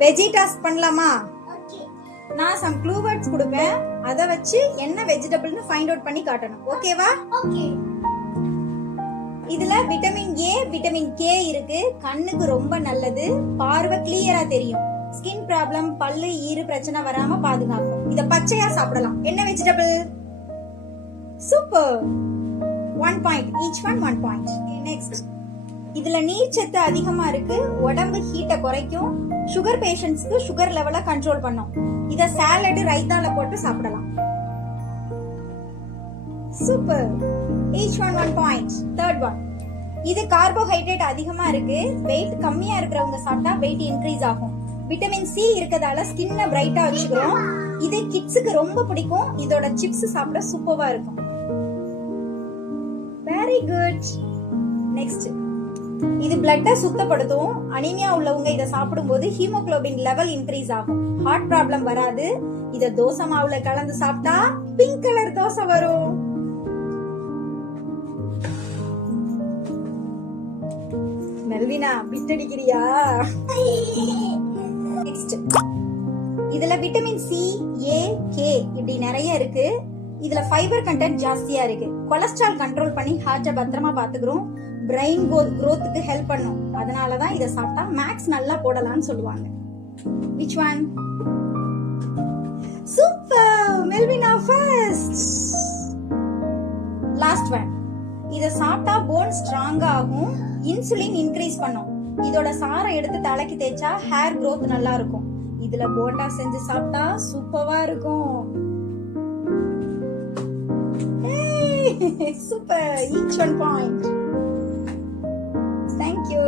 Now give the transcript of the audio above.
Veggie task பண்ணலாமா? நான் some clue words கொடுப்பேன், அத வச்சு என்ன வெஜிடபிள்னு ஃபைண்ட் அவுட் பண்ணி காட்டணும். ஓகேவா? இதுல விட்டமின் ஏ, விட்டமின் கே இருக்கு. கண்ணுக்கு ரொம்ப நல்லது, பார்வை கிளியரா தெரியும், ஸ்கின் ப்ராப்ளம், பல்லு ஈறு பிரச்சனை வராம பாதுகாக்கும். இத பச்சையா சாப்பிடலாம். என்ன vegetable? Super. 1 point, each one 1 point. Next, இதுல நீர் சத்து அதிகமா இருக்கு, உடம்பு ஹீட்ட குறைக்கும், சுகர் பேஷண்ட்ஸ்க்கு சுகர் லெவல கண்ட்ரோல் பண்ணும். இத சாலட் ரைத்தால போட்டு சாப்பிடலாம். Super. Each one 1 point. Third one, இது கார்போஹைட்ரேட் அதிகமா இருக்கு, வெயிட் கம்மியா இருக்கிறவங்க சாப்பிட்டா வெயிட் இன்க்ரீஸ் ஆகும். விட்டமின் சி இருக்கதால ஸ்கின்ன பிரைட்டா வச்சுக்கிறோம். இது கிட்ஸுக்கு ரொம்ப பிடிக்கும், இதோட சிப்ஸ் சாப்பிட சூப்பரா இருக்கும். Very good. நெக்ஸ்ட், இது பிளட்ட சுத்தப்படுத்தும். அனிமியா உள்ளவங்க இத சாப்பிடும்போது ஹீமோகுளோபின் லெவல் இன்க்ரீஸ் ஆகும், ஹார்ட் ப்ராப்ளம் வராது. இத தோசை மாவுல கலந்து சாப்பிட்டா பிங்க் கலர் தோசை வரும். Melvina bit அடிக்கிறியா? நெக்ஸ்ட், இதுல விட்டமின் சி, ஏ, கே இப்படி நிறைய இருக்கு. இதுல ஃபைபர் கண்டென்ட் ஜாஸ்தியா இருக்கு, கொலஸ்ட்ரால் கண்ட்ரோல் பண்ணி ஹார்ட்ட பத்திரமா பாத்துக்கிறோம், பிரெயின் growthக்கு ஹெல்ப் பண்ணும். அதனாலதான் இத சாப்பிட்டா மேக்ஸ் நல்லா போடலாம்னு சொல்லுவாங்க. which one? Super, Melvina first. Last one, இத சாப்பிட்டா போன் ஸ்ட்ராங்கா ஆகும், இன்சுலின் இன்க்ரீஸ் பண்ணும். இதோட சாரம் எடுத்து தலைக்கு தேய்ச்சா ஹேர் growth நல்லா இருக்கும். இதுல போண்டா செஞ்சு சாப்பிட்டா சூப்பரா இருக்கும். Super, each 1 point. Thank you.